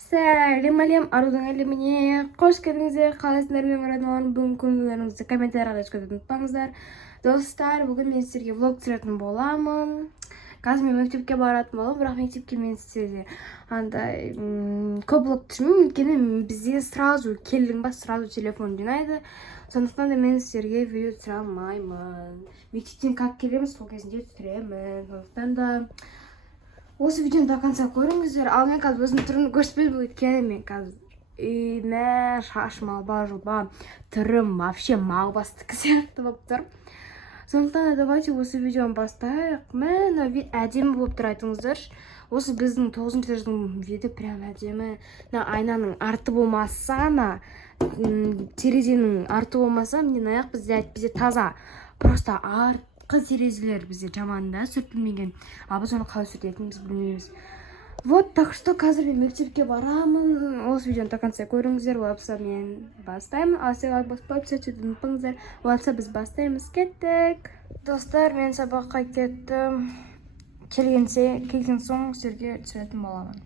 Сәлем әлем, арудың әлеміне қош келдіңіздер. Қалайсыздар, мен Марадон. Бүгін көңілдеріңізді комментарияға жазуды ұмытпаңыздар. Достар, бүгін мен сіздерге влог түсіретін боламын. Қазір мен мектепке баратын боламын, бірақ мектепке мен сіздерге андай көп влог түсірмеймін, өйткені бізде сразу келдің ба, сразу телефон жинайды. Сондықтан да мен сіздерге видео түсіре алмаймын. Мектептен как келеміз, сол кезінде түсіремін. Сондықтан да осы видеоны до конца көріңіздер. Ал мен қазір өзім түрімді көрсетпеймін, өйткені мен қазір шашым алба-жұлба, түрім вообще мағбастікі сияқты болып тұр. Сондықтан да давайте осы видеоны бастайық. Міне әдемі болып тұр, айтыңыздар. Осы біздің 9-шы этаждың видео прям әдемі. Айнаның арты болмаса, терезенің арты болмаса, мен аяқ бізде таза. Просто артқы терезелер бізде жаманда сүртілмеген. А біз оны қалай сүртетініміз білмейміз. Вот, так что қазір мен мектепке барамын. Осы видеоны до конца көріңіздер. Олапса мен бастаймын. Ал сіздер баспап сөйтуді ұмытпаңыздар. Олапса біз бастаймыз. Кеттік. Достар, мен сабаққа кеттім. Келген соң сіздерге түсіретін боламын.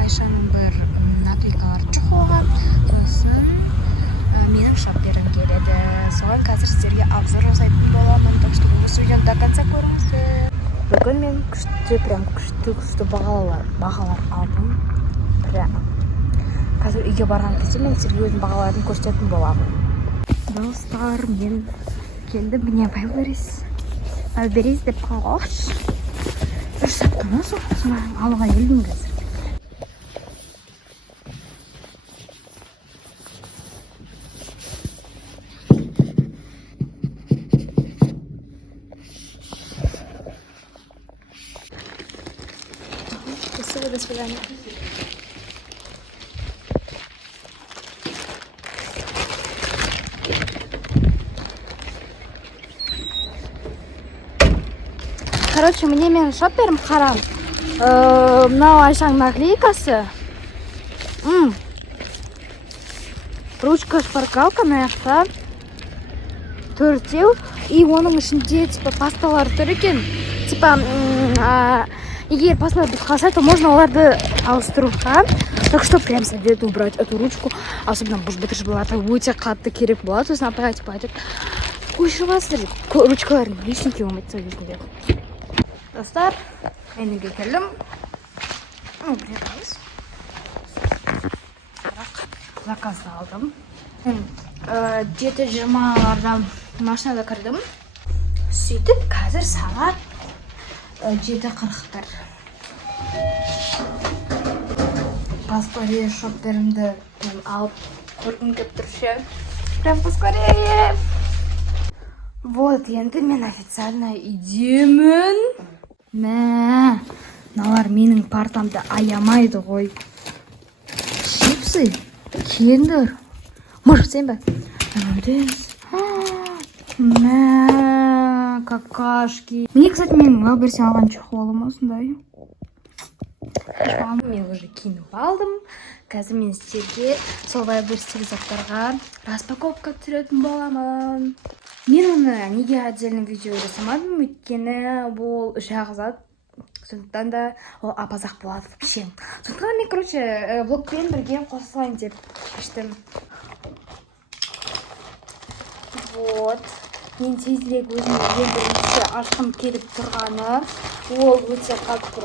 Айшаның бір наклейкалар чухоға, сосын менің шопперім келеді. Соған қазір сіздерге обзор жасайтын боламын. Так что осы видеоны до конца көріңіздер. Бүгін мен күшті бағалар алдым. Прямо. Қазір үйге барған кезде мен сіздерге өзім бағаларын көрсететін боламын. Достар, мен келдім. Міне Вайлберис деп қош. Бір сатқаны соң алуға келдім қазір. До свидания. Короче, мне мен шопперім қарам. Мынау Айшаның наклейкасы. Ручка шпаргалка маяқта. Төртеу. И оның ішінде типа пасталар тұр екен. Типа егер пасталар біз қалса, то можно оларды ауыстыруға. Так что прям советую брать эту ручку. Особенно бұтыршыларда өте қатты керек болады. Сосын апайға типа айтып, көшіріп ручкалардың ештеңке болмайды сөйлесінде. Достар, мен үйге келдім. Бірақ заказды алдым. 7:20-ларда машинада кірдім. Сөйтіп, қазір сағат 7:40. Поскорее шопперімді алып көргім кеп тұршы. Прям поскорее. Вот, енді мен официально идемін. Мыналар менің партамды аямайды ғой. Чипсы, кендір. Может, сен бе? Какашки. Мне, кстати, мен Вайлберис алған чехолым осындай. Мен уже киініп алдым. Қазір мен сіздерге сол Вайлберістегі заттарға распаковка түсіретін боламын. Мен оны неге отдельный видео жасамадым, өйткені бұл үш-ақ зат. Сондықтан да ол апазақ болады вообще. Сондықтан мен, короче, влогпен бірге қосылайын деп шештім. Вот. Мен тезірек өзімді бірінші ашқым келіп тұрғаны. Ол өте қатты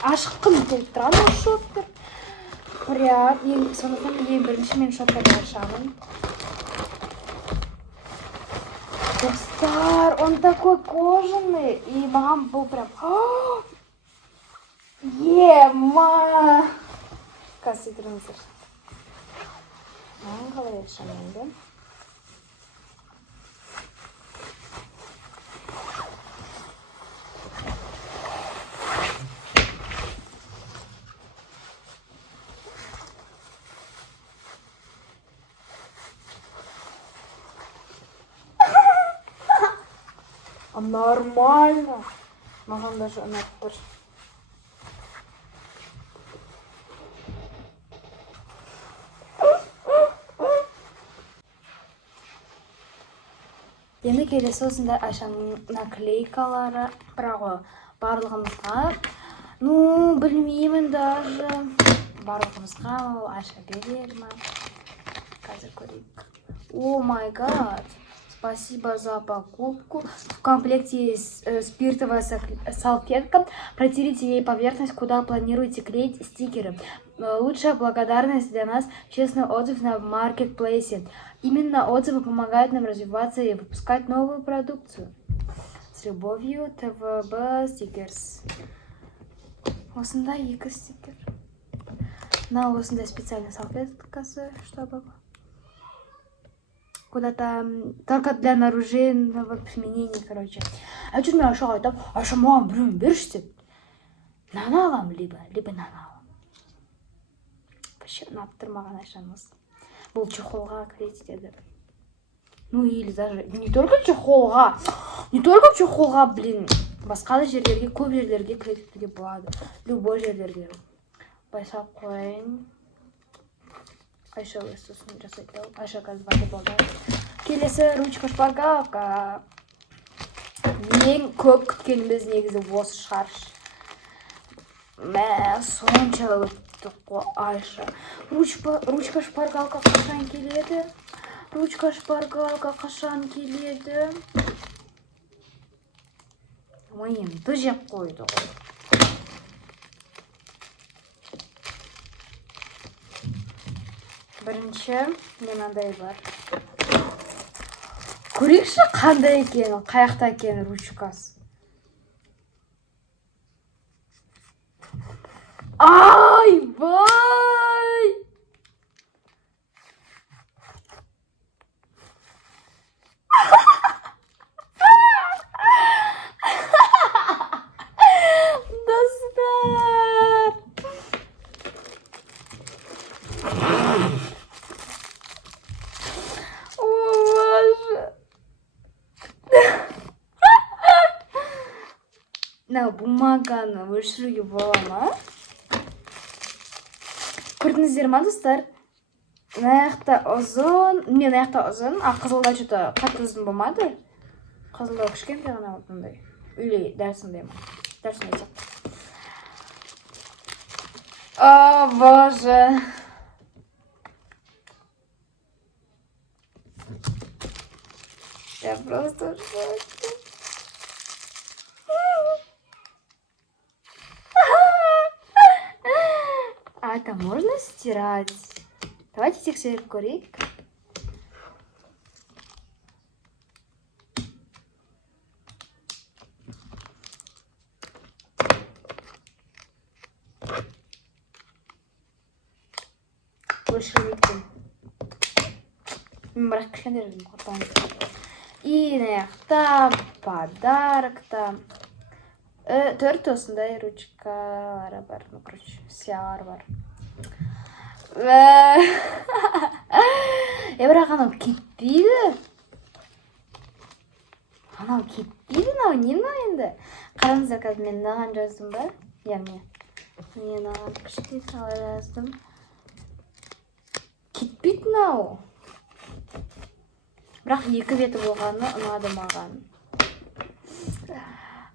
ашқым келіп тұрғаны шоппер. Прям. Сондықтан ең бірінші мен шопперді ашамын. Достар, он такой кожаный. И маған бұл прям... Ема! Қазір тұрыңыздар. Маған қалай ашамын енді. Нормально. Маған даже ұнап тұр. Енді келесі осындай Айшаның наклейкалары, бірақ барлығымызға, білмеймін даже. Барлығымызға Айша берер ма? Қазір көрейік. О май гад! Спасибо за покупку. В комплекте есть спиртовая салфетка. Протерите ей поверхность, куда планируете клеить стикеры. Лучшая благодарность для нас – честный отзыв на маркетплейсе. Именно отзывы помогают нам развиваться и выпускать новую продукцию. С любовью, ТВБ Стикерс. Осындай екі стикер. На осындай специальная салфеткасы, чтобы... Куда-то только для наружного применения, короче. А что-то мне Айшаға айтам, Айша маған біреуін берші деп. Нан алам, либо нан алам. Вообще ұнап тұр маған Айшамыз. Бұл чехолға клеить етеді. Или даже не только чехолға, блин. Басқа да жерлерге, көп жерлерге клеить етуге болады. Любой жерлерге. Байсап қойын. Айша өстісін жасайды. Айша қазір барды болды. Келесі ручка шпаргалка. Ең көп күткеніміз негізі осы шығар. Сонша өтті қой Айша. Ручка шпаргалка қашан келеді? Миымды жеп қойды ғой. Бірінші мынандай бар. Көрейікші қандай екенін, қаяқта екенін ручкасы. Айбай! Достар! Бумаганы өшіруге бола ма? Көрдіңіздер ма, достар? Аяқта ұзын, мен аяқта ұзын, қызылда что-то қатты ұзын болмады. Қызылда кішкентай ғана отындай. Или дәрсіндей ма? Дәрсіндей сақ. О, боже! Я просто в шоке. А это можно стирать? Давайте текстуру көрейік. Өшірмектен. Мен бірақ кішкентай жүрдім қортаңыз. И наяқта подарокта 4 осындай ручкалары бар. Короче, сиялар бар. Бірақ анау кетпейді. Не енді? Қараңыздар, қазір мен мынаған жаздым ба? Мен мынаған кішкентай жаздым. Кетпейді мынау. Бірақ екі беті болғаны ұнады маған.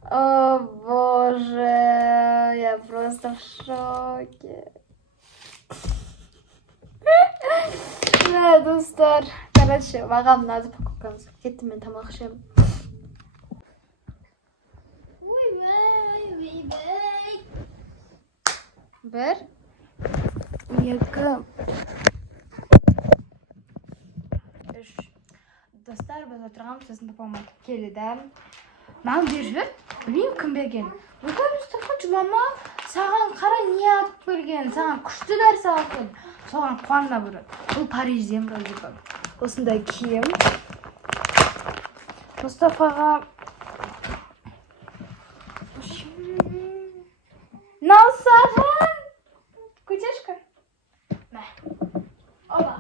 О, боже, я просто в шоке. Достар, короче, маған ұнады покупкамыз. Кеттім мен тамақ ішемін. Бір, екі, үш. Достар, біз отырғанбыз, сосын папам келді. Маған беріп жібер, білмеймін кім берген. Өйткені жұлама, саған қара не атып берген, саған күшті дәріс алатын. Соған қуаңда бұры. Бұл Парижден бұры. Осындай киім. Мұстафаға... Нал саған! Көтешкі? Мә. Ола.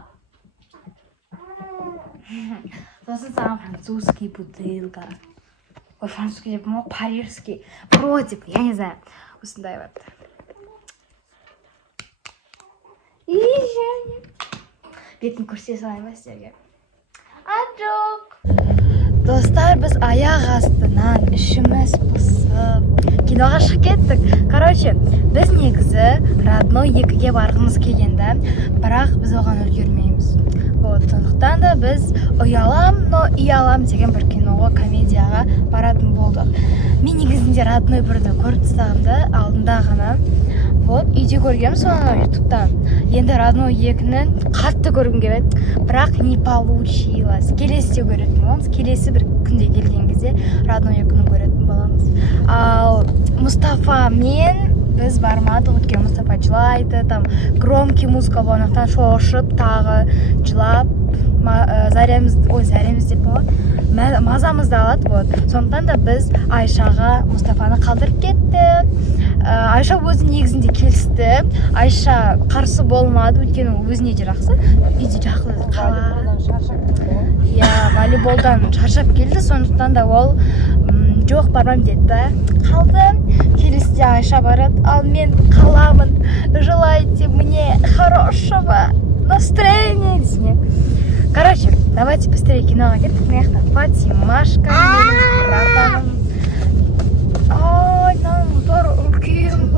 Сосын саған французский бутылка. Ой, французский деп, парижский. Против, я не знаю. Осындай бар. И және бетін көрсете салайын ба сіздерге? А жоқ. Достар, біз аяқ астынан ішіміз пысып киноға шығып кеттік. Короче, біз негізі родной 2-ге барғымыз келгенді, бірақ біз оған үлгермейміз. Вот, сондықтан да біз ұялам деген бір киноға, комедияға баратын болдық. Мен негізінде родной 1-ді көріп тастағанды алдында ғана. Вот, үйде көргем соны ютубтан. Енді родной 2-нің қатты көргім келеді, бірақ не получилось. Келесі көретін боламыз. Келесі бір күнде келген кезде родной 2-ні көретін боламыз. Ал Мұстафа мен біз бармадық, өткен Мұстафа жылайды, там громкий музыка болғандықтан шошып, тағы жылап, зәреміз деп болады, мазамызды алады. Вот. Сондықтан да біз Айшаға Мұстафаны қалдырып кеттік. Айша өзі негізінде келісті. Айша қарсы болмады, өйткені өзіне де жақсы. Үйде жақсы қала. Волейболдан шаршап келді, сондықтан да ол жоқ бармам деді. Қалды. Келісте Айша барады, ал мен қаламын. Желайте мне хорошего настроения десіне. Короче, давайте быстрее киноға кеттік. Маяқта Фатимашка, менің братаным. Ай, намдар үлкен.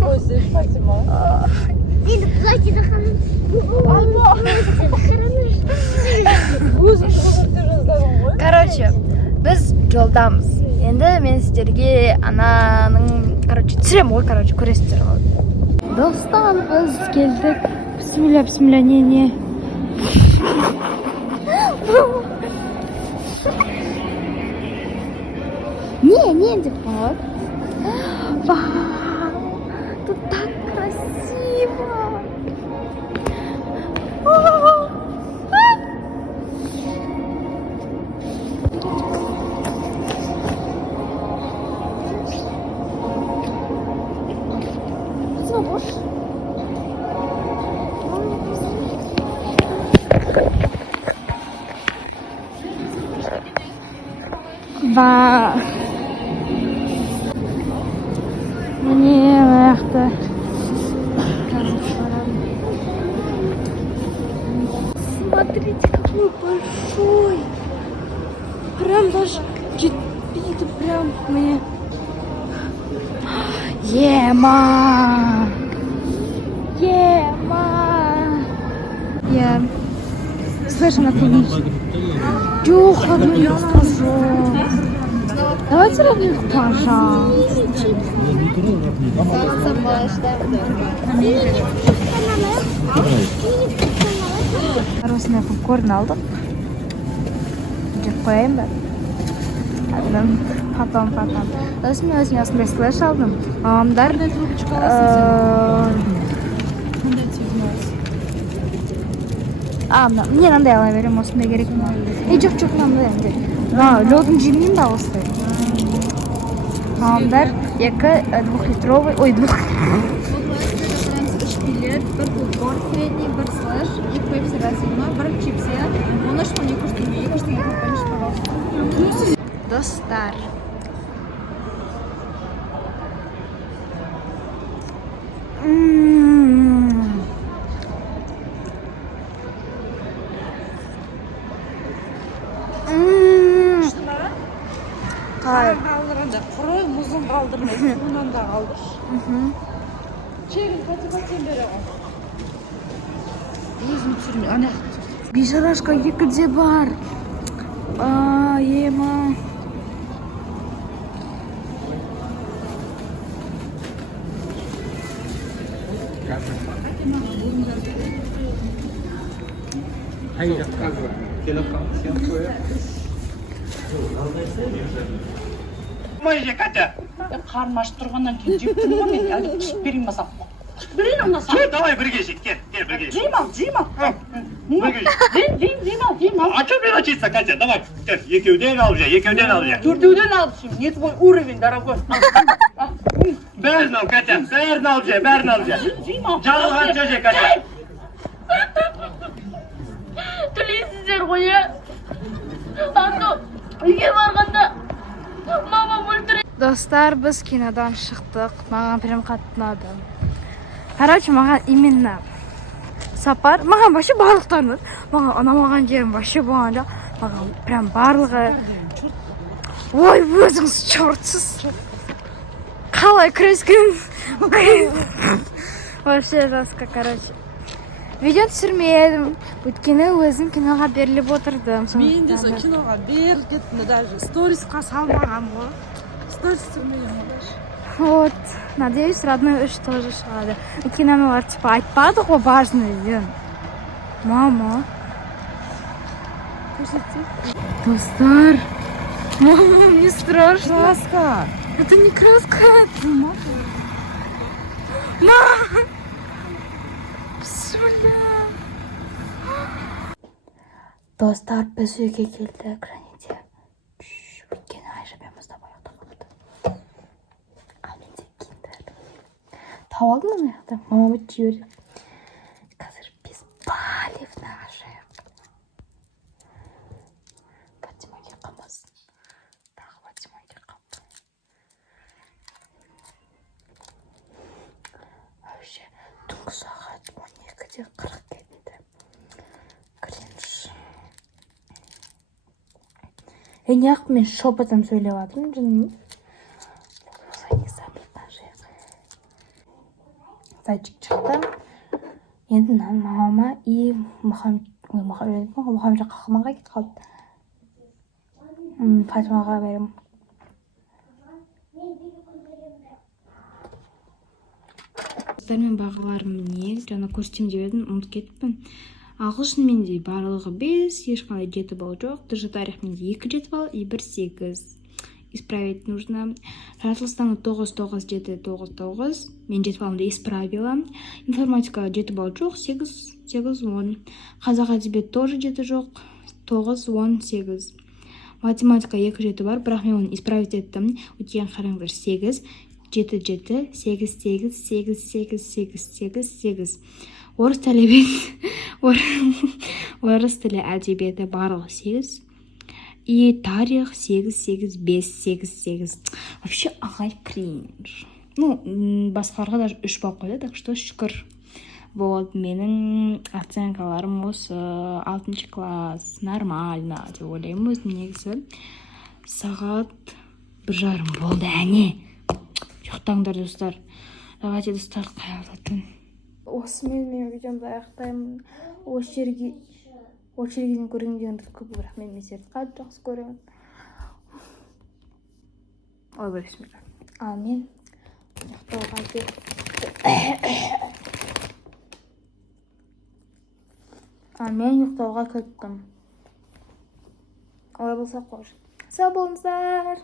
Ой, Фатима. Енді платьеді Короче, біз жолдамыз. Енді мен сіздерге ананың, түсірем ғой, көресіздер ғой. Достар, біз келдік. Бісмилля, не. Не, деп вот. Вау, тут так красиво. Ба. Міне аяқты. Смотрите, какой большой. Прям даже жетпейді, прям мне. Ема. Я слышу на клубнике. Тюха, ну я скажу. Давайте ровненько, пожалуйста. Росная попкорн алдық. Жеп қояйын ба? Потом. Сосын өзіне осындай слэш алдым. Мамамдар мне мынандай ала берем, осындай керек ма? Жоқ, мынандай енді. Лёдын жемеймін ба осындай? Мамамдар 2 2-литровый, ой, 2. 3 билет, 1 попкорн средний, 1 слэш, и пепси разъемной, 1 чипсы. Оны что не кушайте, пожалуйста. Достар. Kaldırında kuru muzun kaldırmayı, bundan da kaldır. Çekin, Fatih beri al. Yüzüm sürmüyor, ana. Бишарашка 2-де бар. Ема. Майже Катя. Karnım aç тұрғаннан кейін жеп тұрмын ғой мен, әлі қышып берейін ба саған? Қышып берейін онда саған. Давай бірге жейік, кел бірге жейік. Жейм ал. Жейм ал. А что мелочиться, Катя, давай. Екеуден ал же. Төртеуден ал, не твой уровень, дорогой. Бәрін ал, Катя, бәрін ал же. Жейм ал. Жалған же, Катя. Тілейсіздер ғой, Ando, үйге барғанда мама өлтіреді. Достар, біз кинодан шықтық. Маған прям қатты ұнады. Короче, маған именно сапар, маған вообще барлықтарымыз, маған ұнамаған жерім вообще болған жоқ. маған прям барлығы ой өзіңіз чортсыз қалай күрескен вообще жасқа короче видео түсірмедім өйткені өзім киноға беріліп отырдым. Мен де сол киноға беріліп кеттім, даже сторисқа салмаған ғой. Сторис түсірмеген ғой. Вот, надеюсь, родной 3 тоже шығады. Өйткені аналар типа айтпады ғой важный. Мама. Достар. Мама, мне страшно. Краска. Это не краска. Мама. Достар, біз үйге келдік және де өйткені Айжабен мұздап аяқта қалды. Ал менде киндер. Тауып алдым ана жақта. Мама өтіп жіберді. Қазір біз Балив нашық. Фатимаге қамыз. Тағы Фатимаге қамыз. Вообще, түнгі сағат 12-де 40 кетті. Кринж. Неғып мен шепотом сөйлеп жатырмын, жыным. Зайчик шықты. Енді мамама и Мұхаммед Қақыманға кетіп қалды. Фатимаға берем. Мен бағаларым не? Жаңа көрсетем деп едім, ұмытып кетіппін. Ағылшын менде барлығы 5, ешқандай 7 балл жоқ. ТЖ тарих менде 2 7 балл и 1 8. Исправить нужно. Жаратылыстану 9 9 7 9 9. Мен 7 баллымды исправила. Информатика 7 балл жоқ, 8 8 10. Қазақ әдебиет тоже 7 жоқ, 9 10 8. Математика 2 7 бар, бірақ мен оны исправить еттім. Өткен қараңдар 8 7 7 8 8 8 8 8 8 8. Орыс тілі әдебиеті барлығы 8. И тарих 8 8 5 8 8. Вообще ағай кринж. Басқаларға даже 3 балл қойды, так что шүкір. Вот, менің оценкаларым осы 6 класс. Нормально деп ойлаймын өзім негізі. Сағат 1:30 болды, әне. Жоқтаңдар, достар. Давайте, достар, қайылдатын. Осымен мен видеомды аяқтаймын. Очерегіден көргендеріңді көп, бірақ мен местерді қатты жақсы көремін. Ой, бір бісміллә. Ал мен ұйықтауға кеттім. Олай болса қош. Сау болыңыздар.